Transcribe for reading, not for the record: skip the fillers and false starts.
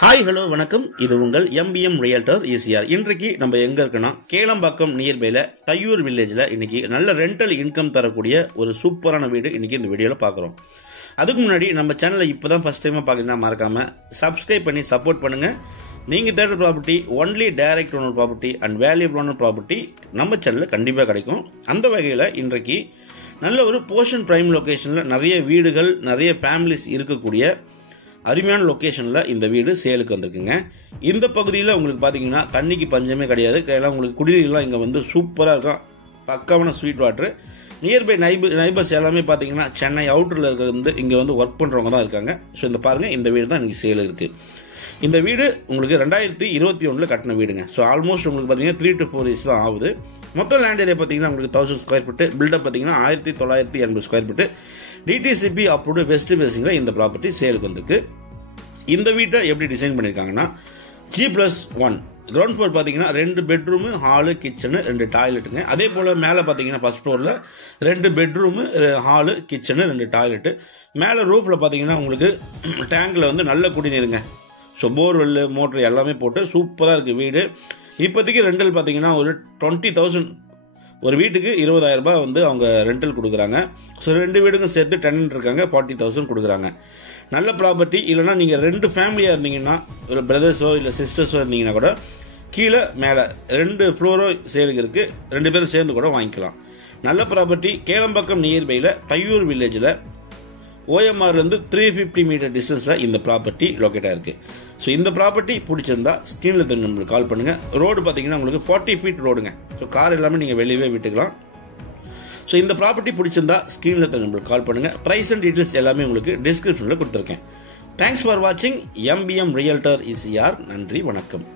Hi hello வணக்கம். இது உங்கள் MBM ரியல்டர் ஈசிஆர். இன்றைக்கு நம்ம எங்க இருக்குன்னா கேளம்பாக்கம் நியர்பைல தையூர் வில்லேஜ்ல இன்னைக்கு நல்ல ரெண்டல் இன்கம் தரக்கூடிய ஒரு சூப்பரான வீடு இன்னைக்கு இந்த வீடியோல பாக்குறோம். அதுக்கு முன்னாடி நம்ம சேனலை இப்பதான் ஃபர்ஸ்ட் டைமா பாக்குறீங்கன்னா மறக்காம சப்ஸ்கிரைப் பண்ணி சப்போர்ட் பண்ணுங்க. நீங்க தேடுற property only direct owner property and valuable owner property நம்ம சேனல்ல கண்டிப்பா கிடைக்கும். அந்த வகையில இன்றைக்கு நல்ல ஒரு போர்ஷன் பிரைம் லொகேஷன்ல நிறைய வீடுகள் நிறைய ஃபேமிலிஸ் இருக்கக்கூடிய அருமையான லொக்கேஷனில் இந்த வீடு சேலுக்கு வந்திருக்குங்க. இந்த பகுதியில் உங்களுக்கு பார்த்தீங்கன்னா தண்ணிக்கு பஞ்சமே கிடையாது. உங்களுக்கு குடிநீர்லாம் இங்கே வந்து சூப்பராக இருக்கும். பக்காவான ஸ்வீட் வாட்டர். நியர்பை நைபர்ஸ் எல்லாமே பார்த்தீங்கன்னா சென்னை அவுட்டரில் இருக்கிறது இங்கே வந்து ஒர்க் பண்ணுறவங்க தான் இருக்காங்க. ஸோ இந்த பாருங்கள், இந்த வீடு தான் இன்றைக்கி சேல் இருக்குது. இந்த வீடு உங்களுக்கு 2021 கட்டின வீடுங்க. ஸோ ஆல்மோஸ்ட் உங்களுக்கு பார்த்தீங்கன்னா 3 to 4 இயர்ஸ் தான் ஆகுது. மொத்தம் லேண்ட் ஏரியா பார்த்தீங்கன்னா உங்களுக்கு 1000 ஸ்கொயர் ஃபீட்டு, பில்டப் பார்த்தீங்கன்னா 1980 square feet, DTCP approved west பேசிங்கில் இந்த ப்ராப்பர்ட்டி சேலுக்கு வந்திருக்கு. இந்த வீட்டை எப்படி டிசைன் பண்ணியிருக்காங்கன்னா G+1 கிரவுண்ட் ஃப்ளோர் பார்த்தீங்கன்னா 2 பெட்ரூமு, ஹாலு, கிச்சனு, 2 டாய்லெட்டுங்க. அதே போல் மேலே பார்த்தீங்கன்னா ஃபர்ஸ்ட் ஃப்ளோரில் 2 பெட்ரூமு, ஹாலு, கிச்சனு, 2 டாய்லெட்டு. மேலே ரூஃபில் பார்த்தீங்கன்னா உங்களுக்கு டேங்கில் வந்து நல்ல குடிநீருங்க. ஸோ போர்வெல் மோட்ரு எல்லாமே போட்டு சூப்பராக இருக்குது வீடு. இப்போதைக்கு ரெண்டல் பார்த்தீங்கன்னா ஒரு 20,000, ஒரு வீட்டுக்கு 20,000 ரூபாய் வந்து அவங்க ரெண்டல் கொடுக்குறாங்க. ஸோ 2 வீடுக்கும் சேர்த்து டெனன்ட் இருக்காங்க, 40,000 கொடுக்குறாங்க. நல்ல ப்ராப்பர்ட்டி. இல்லைனா நீங்கள் 2 ஃபேமிலியாக இருந்தீங்கன்னா, ஒரு பிரதர்ஸோ இல்லை சிஸ்டர்ஸோ இருந்தீங்கன்னா கூட கீழே மேலே 2 ஃப்ளோரும் சேலுக்கு இருக்குது. 2 பேரும் சேர்ந்து கூட வாங்கிக்கலாம். நல்ல ப்ராப்பர்ட்டி. கேளம்பாக்கம் நியர்பையில் தையூர் வில்லேஜில் OMRலேருந்து 350 மீட்டர் டிஸ்டன்ஸில் இந்த ப்ராப்பர்ட்டி லொக்கேட்டாக இருக்குது. ஸோ இந்த ப்ராப்பர்ட்டி பிடிச்சிருந்தா ஸ்க்ரீனில் தெரிஞ்ச நம்மளுக்கு கால் பண்ணுங்கள். ரோடு பார்த்தீங்கன்னா உங்களுக்கு 40 ஃபீட் ரோடுங்க. ஸோ கார் எல்லாமே நீங்கள் வெளியவே விட்டுக்கலாம். ஸோ இந்த ப்ராப்பர்ட்டி பிடிச்சிருந்தா ஸ்க்ரீனில் தெரிஞ்ச நம்மளுக்கு கால் பண்ணுங்கள். ப்ரைஸ் அண்ட் டீட்டெயில்ஸ் எல்லாமே உங்களுக்கு டிஸ்கிரிப்ஷனில் கொடுத்துருக்கேன். தேங்க்ஸ் ஃபார் வாட்சிங் MBM ரியல்டர் ஈசிஆர். நன்றி, வணக்கம்.